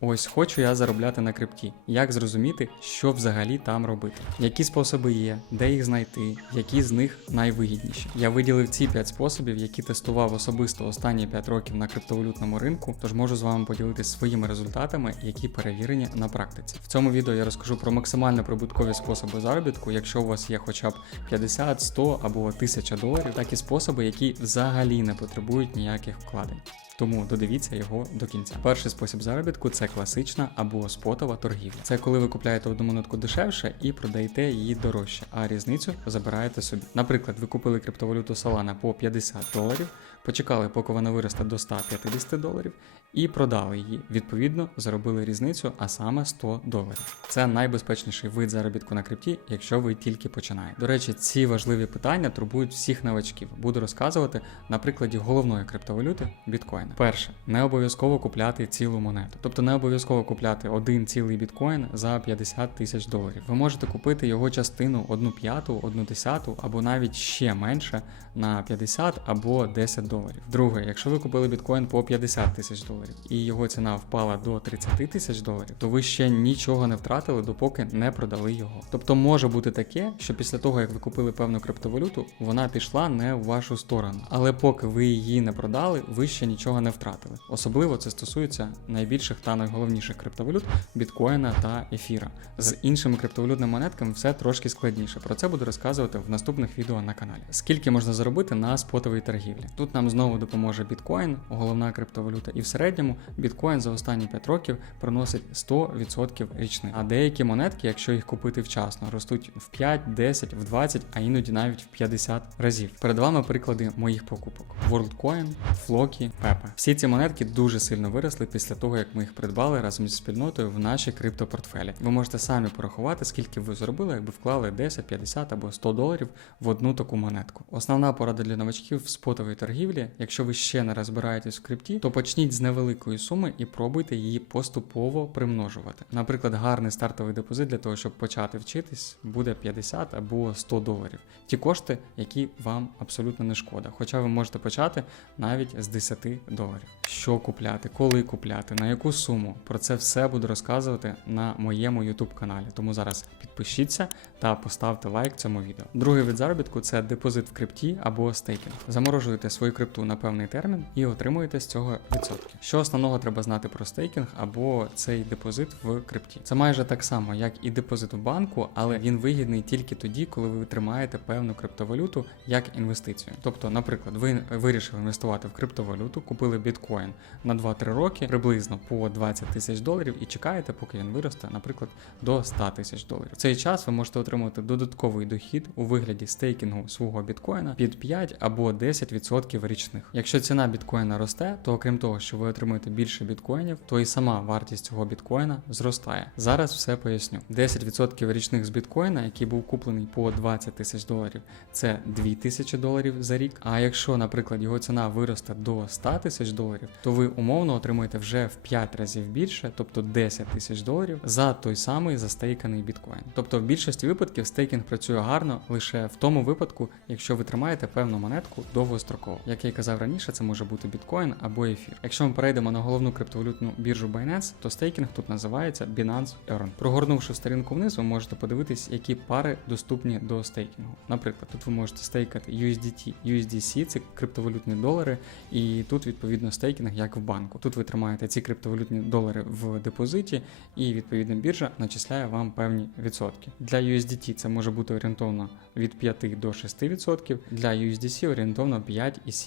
Ось хочу я заробляти на крипті. Як зрозуміти, що взагалі там робити? Які способи є, де їх знайти, які з них найвигідніші? Я виділив ці 5 способів, які тестував особисто останні 5 років на криптовалютному ринку, тож можу з вами поділитися своїми результатами, які перевірені на практиці. В цьому відео я розкажу про максимально прибуткові способи заробітку, якщо у вас є хоча б 50, 100 або 1000 доларів, так і способи, які взагалі не потребують ніяких вкладень. Тому додивіться його до кінця. Перший спосіб заробітку це класична або спотова торгівля. Це коли ви купляєте одну монетку дешевше і продаєте її дорожче, а різницю забираєте собі. Наприклад, ви купили криптовалюту Solana по 50 доларів, почекали, поки вона виросте до 150 доларів, і продали її. Відповідно, заробили різницю, а саме 100 доларів. Це найбезпечніший вид заробітку на крипті, якщо ви тільки починаєте. До речі, ці важливі питання турбують всіх новачків. Буду розказувати на прикладі головної криптовалюти біткоїна. Перше, не обов'язково купляти цілу монету, тобто не обов'язково купляти один цілий біткоін за 50 тисяч доларів. Ви можете купити його частину одну п'яту, одну десяту або навіть ще менше на 50 або 10 доларів. Друге, якщо ви купили біткоін по 50 тисяч доларів і його ціна впала до 30 тисяч доларів, то ви ще нічого не втратили, допоки не продали його. Тобто може бути таке, що після того як ви купили певну криптовалюту, вона пішла не в вашу сторону. Але поки ви її не продали, ви ще нічого не втратили. Особливо це стосується найбільших та найголовніших криптовалют біткоїна та ефіра. З іншими криптовалютними монетками все трошки складніше. Про це буду розказувати в наступних відео на каналі. Скільки можна заробити на спотовій торгівлі? Тут нам знову допоможе біткоін, головна криптовалюта, і в середньому біткоін за останні 5 років приносить 100% річних. А деякі монетки, якщо їх купити вчасно, ростуть в 5, 10, в 20, а іноді навіть в 50 разів. Перед вами приклади моїх покупок: WorldCoin, Floki, Pepe. Всі ці монетки дуже сильно виросли після того, як ми їх придбали разом зі спільнотою в наші криптопортфелі. Ви можете самі порахувати, скільки ви зробили, якби вклали 10, 50 або 100 доларів в одну таку монетку. Основна порада для новачків в торгівлі. Якщо ви ще не розбираєтесь в крипті, то почніть з невеликої суми і пробуйте її поступово примножувати. Наприклад, гарний стартовий депозит для того, щоб почати вчитись, буде 50 або 100 доларів. Ті кошти, які вам абсолютно не шкода. Хоча ви можете почати навіть з 10 доларів. Що купляти, коли купляти, на яку суму. Про це все буду розказувати на моєму YouTube каналі. Тому зараз підпишіться та поставте лайк цьому відео. Другий вид заробітку це депозит в крипті або стейкінг. Заморожуєте свою крипту на певний термін і отримуєте з цього відсотки. Що основного треба знати про стейкінг або цей депозит в крипті? Це майже так само, як і депозит в банку, але він вигідний тільки тоді, коли ви тримаєте певну криптовалюту як інвестицію. Тобто, наприклад, ви вирішили інвестувати в криптовалюту, купили біткоін на 2-3 роки приблизно по 20 тисяч доларів і чекаєте, поки він виросте, наприклад, до 100 тисяч доларів. В цей час ви можете отримати додатковий дохід у вигляді стейкінгу свого біткоїна під 5 або 10% річних. Якщо ціна біткоїна росте, то окрім того, що ви отримуєте більше біткоїнів, то і сама вартість цього біткоїна зростає. Зараз все поясню. 10% річних з біткоїна, який був куплений по 20 тисяч доларів, це 2 тисячі доларів за рік. А якщо, наприклад, його ціна виросте до 100 тисяч доларів, то ви умовно отримуєте вже в 5 разів більше, тобто 10 тисяч доларів, за той самий застейканий біткоін. Тобто в більшості випадків стейкінг працює гарно лише в тому випадку, якщо ви тримаєте певну монетку довгостроково. Як я й казав раніше, це може бути біткоін або ефір. Якщо ми перейдемо на головну криптовалютну біржу Binance, то стейкінг тут називається Binance Earn. Прогорнувши сторінку вниз, ви можете подивитись, які пари доступні до стейкінгу. Наприклад, тут ви можете стейкати USDT, USDC це криптовалютні долари, і тут відповідно стейкінг як в банку. Тут ви тримаєте ці криптовалютні долари в депозиті, і відповідно біржа начисляє вам певні відсотки. Для USDT це може бути орієнтовно від 5 до 6%, для USDC орієнтовно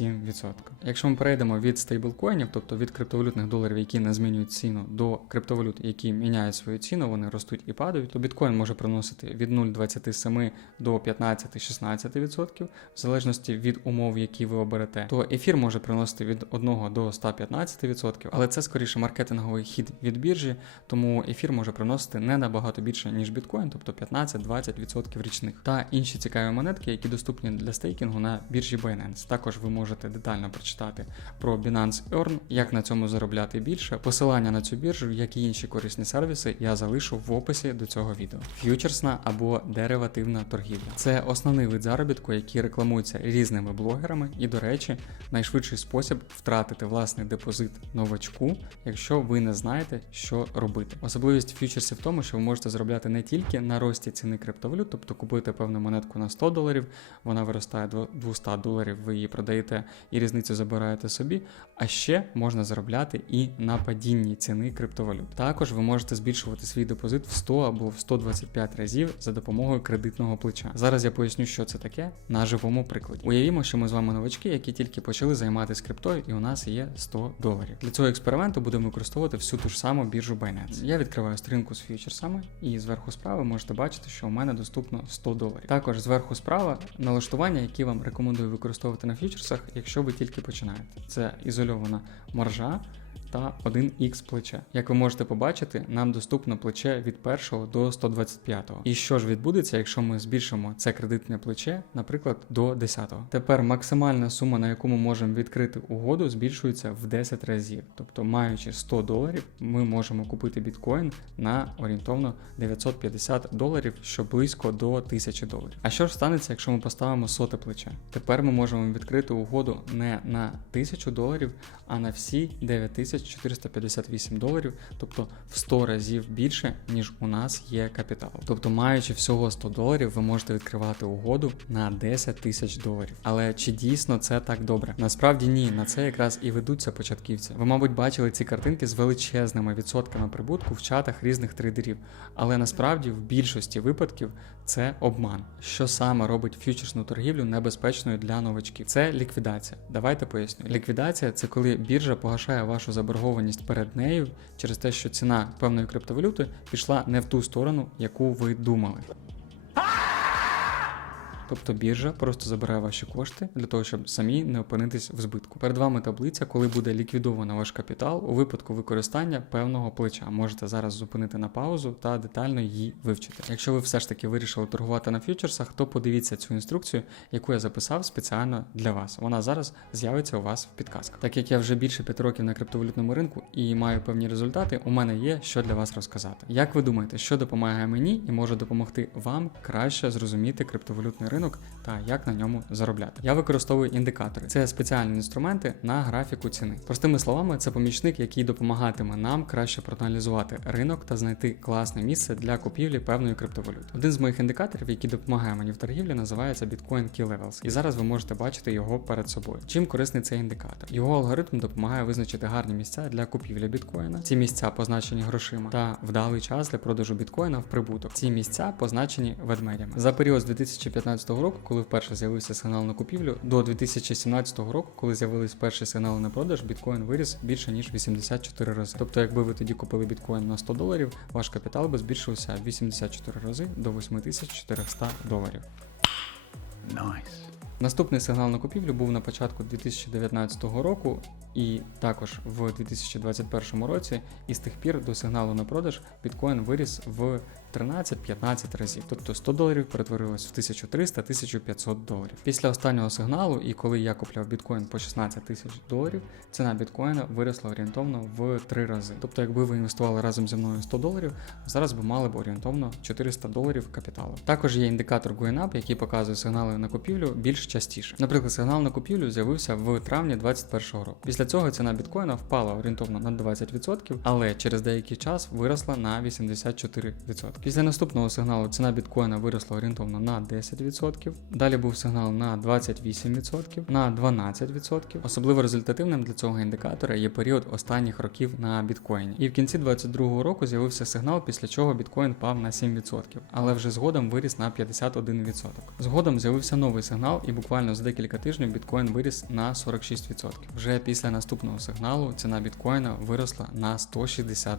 5,7%. Якщо ми перейдемо від стейблкоїнів, тобто від криптовалютних доларів, які не змінюють ціну, до криптовалют, які міняють свою ціну, вони ростуть і падають, то біткоін може приносити від 0,27 до 15-16%, в залежності від умов, які ви оберете, то ефір може приносити від 1 до 115%, але це скоріше маркетинговий хід від біржі, тому ефір може приносити не набагато більше, ніж біткоін, тобто 15-20% річних. Та інші цікаві монетки, які доступні для стейкінгу на біржі Binance. Також ви можете можете детально прочитати про Binance Earn, як на цьому заробляти більше. Посилання на цю біржу, як і інші корисні сервіси, я залишу в описі до цього відео. Ф'ючерсна або деривативна торгівля це основний вид заробітку, який рекламується різними блогерами, і, до речі, найшвидший спосіб втратити власний депозит новачку, якщо ви не знаєте, що робити. Особливість фьючерсів в тому, що ви можете заробляти не тільки на рості ціни криптовалют, тобто купуєте певну монетку на 100 доларів, вона виростає до 200 доларів, ви її продаєте і різницю забираєте собі. А ще можна заробляти і на падінні ціни криптовалют. Також ви можете збільшувати свій депозит в 100 або в 125 разів за допомогою кредитного плеча. Зараз я поясню, що це таке на живому прикладі. Уявімо, що ми з вами новачки, які тільки почали займатися криптою, і у нас є 100 доларів. Для цього експерименту будемо використовувати всю ту ж саму біржу Binance. Я відкриваю сторінку з фьючерсами, і зверху справа можете бачити, що у мене доступно 100 доларів. Також зверху справа налаштування, які вам рекомендую використовувати на фьючерсах, якщо ви тільки починаєте. Це ізольована маржа. Та 1х плече. Як ви можете побачити, нам доступно плече від 1 до 125. І що ж відбудеться, якщо ми збільшимо це кредитне плече, наприклад, до 10. Тепер максимальна сума, на яку ми можемо відкрити угоду, збільшується в 10 разів. Тобто, маючи 100 доларів, ми можемо купити біткоін на орієнтовно 950 доларів, що близько до 1000 доларів. А що ж станеться, якщо ми поставимо соте плече? Тепер ми можемо відкрити угоду не на 1000 доларів, а на всі 9458 доларів, тобто в 100 разів більше, ніж у нас є капітал. Тобто, маючи всього 100 доларів, ви можете відкривати угоду на 10 тисяч доларів. Але чи дійсно це так добре? Насправді ні, на це якраз і ведуться початківці. Ви, мабуть, бачили ці картинки з величезними відсотками прибутку в чатах різних трейдерів, але насправді в більшості випадків це обман. Що саме робить фьючерсну торгівлю небезпечною для новачків? Це ліквідація. Давайте поясню. Ліквідація це коли біржа погашає вашу заборгованість перед нею через те, що ціна певної криптовалюти пішла не в ту сторону, яку ви думали. Тобто біржа просто забирає ваші кошти для того, щоб самі не опинитись в збитку. Перед вами таблиця, коли буде ліквідовано ваш капітал у випадку використання певного плеча. Можете зараз зупинити на паузу та детально її вивчити. Якщо ви все ж таки вирішили торгувати на фьючерсах, то подивіться цю інструкцію, яку я записав спеціально для вас. Вона зараз з'явиться у вас в підказках. Так як я вже більше 5 років на криптовалютному ринку і маю певні результати, у мене є що для вас розказати. Як ви думаєте, що допомагає мені і може допомогти вам краще зрозуміти криптовалютний ринок? та як на ньому заробляти. Я використовую індикатори. Це спеціальні інструменти на графіку ціни. Простими словами, це помічник, який допомагатиме нам краще проаналізувати ринок та знайти класне місце для купівлі певної криптовалюти. Один з моїх індикаторів, який допомагає мені в торгівлі, називається Bitcoin Key Levels. І зараз ви можете бачити його перед собою. Чим корисний цей індикатор? Його алгоритм допомагає визначити гарні місця для купівлі біткоїна. Ці місця позначені грошима та вдалий час для продажу біткоїна в прибуток. Ці місця позначені ведмедями. За період з 2015 року, коли вперше з'явився сигнал на купівлю, до 2017 року, коли з'явились перші сигнали на продаж, біткоін виріс більше ніж 84 рази. Тобто, якби ви тоді купили біткоін на 100 доларів, ваш капітал би збільшився 84 рази до 8400 доларів. Nice. Наступний сигнал на купівлю був на початку 2019 року і також в 2021 році, і з тих пір до сигналу на продаж біткоін виріс в 13-15 разів. Тобто 100 доларів перетворилось в 1300-1500 доларів. Після останнього сигналу, і коли я купляв біткоін по 16 тисяч доларів, ціна біткоїна виросла орієнтовно в 3 рази. Тобто, якби ви інвестували разом зі мною 100 доларів, зараз би мали б орієнтовно 400 доларів капіталу. Також є індикатор GoinUp, який показує сигнали на купівлю більш частіше. Наприклад, сигнал на купівлю з'явився в травні 2021 року. Після цього ціна біткоїна впала орієнтовно на 20%, але через деякий час виросла на 84%. Після наступного сигналу ціна біткоїна виросла орієнтовно на 10%. Далі був сигнал на 28%, на 12%. Особливо результативним для цього індикатора є період останніх років на біткоїні. І в кінці 2022 року з'явився сигнал, після чого біткоін пав на 7%, але вже згодом виріс на 51%. Згодом з'явився новий сигнал, і буквально за декілька тижнів біткоін виріс на 46%. Вже після наступного сигналу ціна біткоїна виросла на 162%.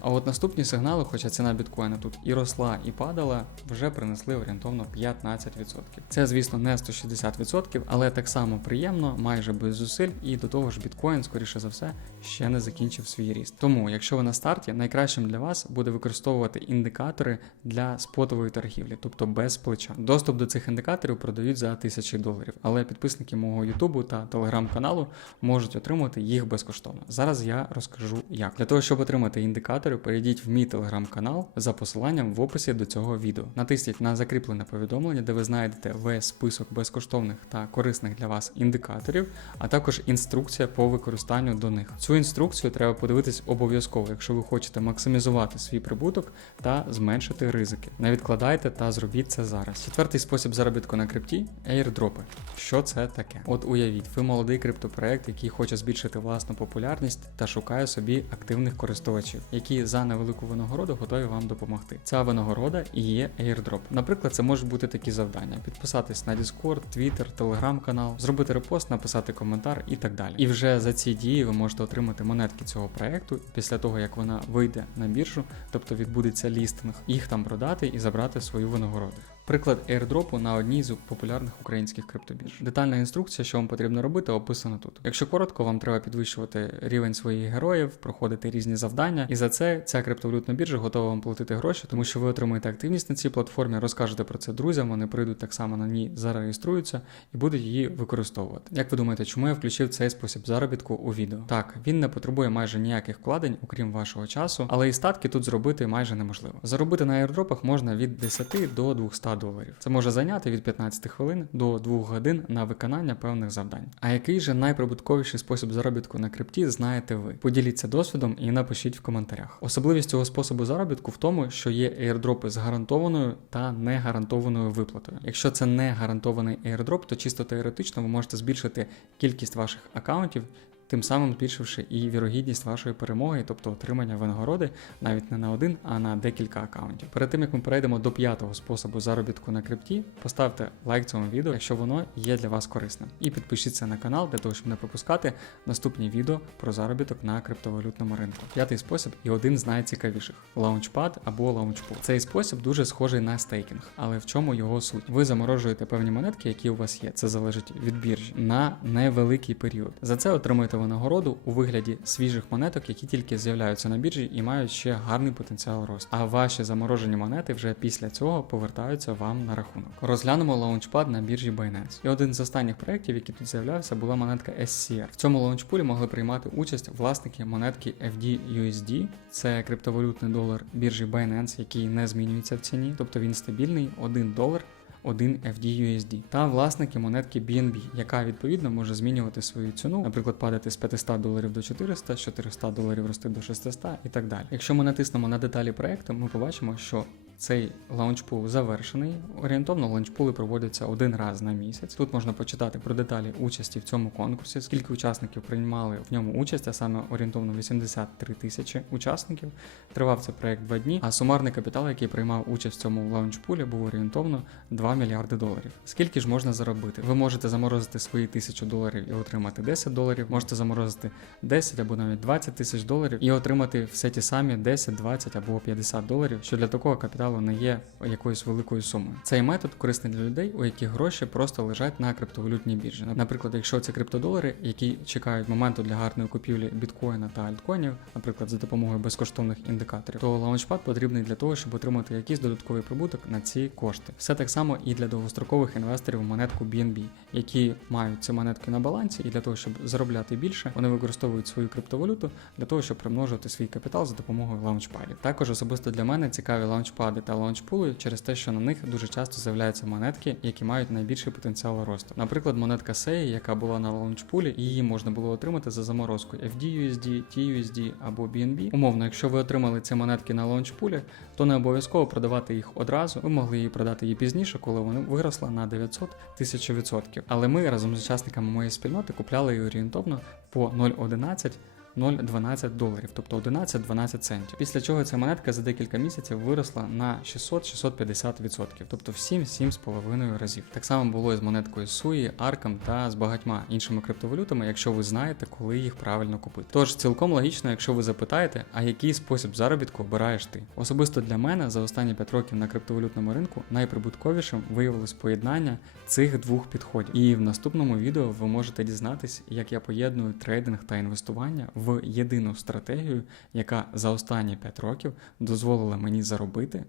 А от наступні сигнали, хоча ціна біткоїна мене тут і росла, і падала, вже принесли орієнтовно 15%. Це, звісно, не 160%, але так само приємно, майже без зусиль, і до того ж біткоін, скоріше за все, ще не закінчив свій ріст. Тому, якщо ви на старті, найкращим для вас буде використовувати індикатори для спотової торгівлі, тобто без плеча. Доступ до цих індикаторів продають за тисячі доларів, але підписники мого Ютубу та телеграм-каналу можуть отримати їх безкоштовно. Зараз я розкажу як. Для того, щоб отримати індикатори, перейдіть в мій телеграм-канал за посиланням в описі до цього відео. Натисніть на закріплене повідомлення, де ви знайдете весь список безкоштовних та корисних для вас індикаторів, а також інструкція по використанню до них. Цю інструкцію треба подивитись обов'язково, якщо ви хочете максимізувати свій прибуток та зменшити ризики. Не відкладайте та зробіть це зараз. Четвертий спосіб заробітку на крипті airdropи. Що це таке? От уявіть, ви молодий криптопроект, який хоче збільшити власну популярність та шукає собі активних користувачів, які за невелику винагороду готові вам допомогти. Ця винагорода і є airdrop. Наприклад, це можуть бути такі завдання: підписатись на Discord, Twitter, Telegram канал, зробити репост, написати коментар і так далі. І вже за ці дії ви можете отримати монетки цього проекту після того, як вона вийде на біржу, тобто відбудеться лістинг, їх там продати і забрати свою винагороду. Приклад airdropу на одній з популярних українських криптобірж. Детальна інструкція, що вам потрібно робити, описана тут. Якщо коротко, вам треба підвищувати рівень своїх героїв, проходити різні завдання, і за це ця криптовалютна біржа готова вам платити гроші, тому що ви отримуєте активність на цій платформі, розкажете про це друзям, вони прийдуть так само на ній, зареєструються і будуть її використовувати. Як ви думаєте, чому я включив цей спосіб заробітку у відео? Так, він не потребує майже ніяких вкладень, окрім вашого часу, але і статки тут зробити майже неможливо. Заробити на airdropах можна від 10 до 200 доларів. Це може зайняти від 15 хвилин до 2 годин на виконання певних завдань. А який же найприбутковіший спосіб заробітку на крипті знаєте ви? Поділіться досвідом і напишіть в коментарях. Особливість цього способу заробітку в тому, що є airdропи з гарантованою та негарантованою виплатою. Якщо це не гарантований airdrop, то чисто теоретично ви можете збільшити кількість ваших аккаунтів. Тим самим збільшивши і вірогідність вашої перемоги, тобто отримання винагороди навіть не на один, а на декілька аккаунтів. Перед тим як ми перейдемо до п'ятого способу заробітку на крипті, поставте лайк цьому відео, якщо воно є для вас корисним. І підпишіться на канал для того, щоб не пропускати наступні відео про заробіток на криптовалютному ринку. П'ятий спосіб і один з найцікавіших лаунчпад або лаунчпул. Цей спосіб дуже схожий на стейкінг, але в чому його суть? Ви заморожуєте певні монетки, які у вас є. Це залежить від біржі на невеликий період. За це отримуєте винагороду у вигляді свіжих монеток, які тільки з'являються на біржі і мають ще гарний потенціал росту. А ваші заморожені монети вже після цього повертаються вам на рахунок. Розглянемо лаунчпад на біржі Binance. І один з останніх проєктів, який тут з'являвся, була монетка SCR. В цьому лаунчпулі могли приймати участь власники монетки FDUSD. Це криптовалютний долар біржі Binance, який не змінюється в ціні, тобто він стабільний 1 долар. 1 FDUSD та власники монетки BNB, яка відповідно може змінювати свою ціну, наприклад, падати з 500 доларів до 400, з 400 доларів рости до 600 і так далі. Якщо ми натиснемо на деталі проекту, ми побачимо, що цей лаунчпул завершений. Орієнтовно лаунчпули проводяться один раз на місяць. Тут можна почитати про деталі участі в цьому конкурсі, скільки учасників приймали в ньому участь, а саме орієнтовно 83 тисячі учасників. Тривав цей проект два дні, а сумарний капітал, який приймав участь в цьому лаунчпулі, був орієнтовно 2 мільярди доларів. Скільки ж можна заробити? Ви можете заморозити свої тисячу доларів і отримати 10 доларів, можете заморозити 10 або навіть 20 тисяч доларів і отримати все ті самі 10, 20 або 50 доларів, що для такого капіталу не є якоюсь великою сумою. Цей метод корисний для людей, у яких гроші просто лежать на криптовалютній біржі. Наприклад, якщо це криптодолари, які чекають моменту для гарної купівлі біткоїна та альткоїнів, наприклад, за допомогою безкоштовних індикаторів, то лаунчпад потрібний для того, щоб отримати якийсь додатковий прибуток на ці кошти. Все так само і для довгострокових інвесторів в монетку BNB, які мають ці монетки на балансі, і для того, щоб заробляти більше, вони використовують свою криптовалюту для того, щоб примножувати свій капітал за допомогою лаунчпадів. Також особисто для мене цікаві лаунчпади та лаунчпули через те, що на них дуже часто з'являються монетки, які мають найбільший потенціал росту. Наприклад, монетка SEI, яка була на лаунчпулі, її можна було отримати за заморозкою FDUSD, TUSD або BNB. Умовно, якщо ви отримали ці монетки на лаунчпулі, то не обов'язково продавати їх одразу. Ви могли її продати її пізніше, коли вони виросли на 900 тисяч відсотків. Але ми разом з учасниками моєї спільноти купляли її орієнтовно по 0,11 0,12 доларів, тобто 11-12 центів. Після чого ця монетка за декілька місяців виросла на 600-650%, тобто в 7-7,5 разів. Так само було і з монеткою Суї, Арком та з багатьма іншими криптовалютами, якщо ви знаєте, коли їх правильно купити. Тож цілком логічно, якщо ви запитаєте, а який спосіб заробітку обираєш ти. Особисто для мене за останні 5 років на криптовалютному ринку найприбутковішим виявилось поєднання цих двох підходів. І в наступному відео ви можете дізнатись, як я поєдную трейдинг та інвестування єдину стратегію, яка за останні 5 років дозволила мені заробити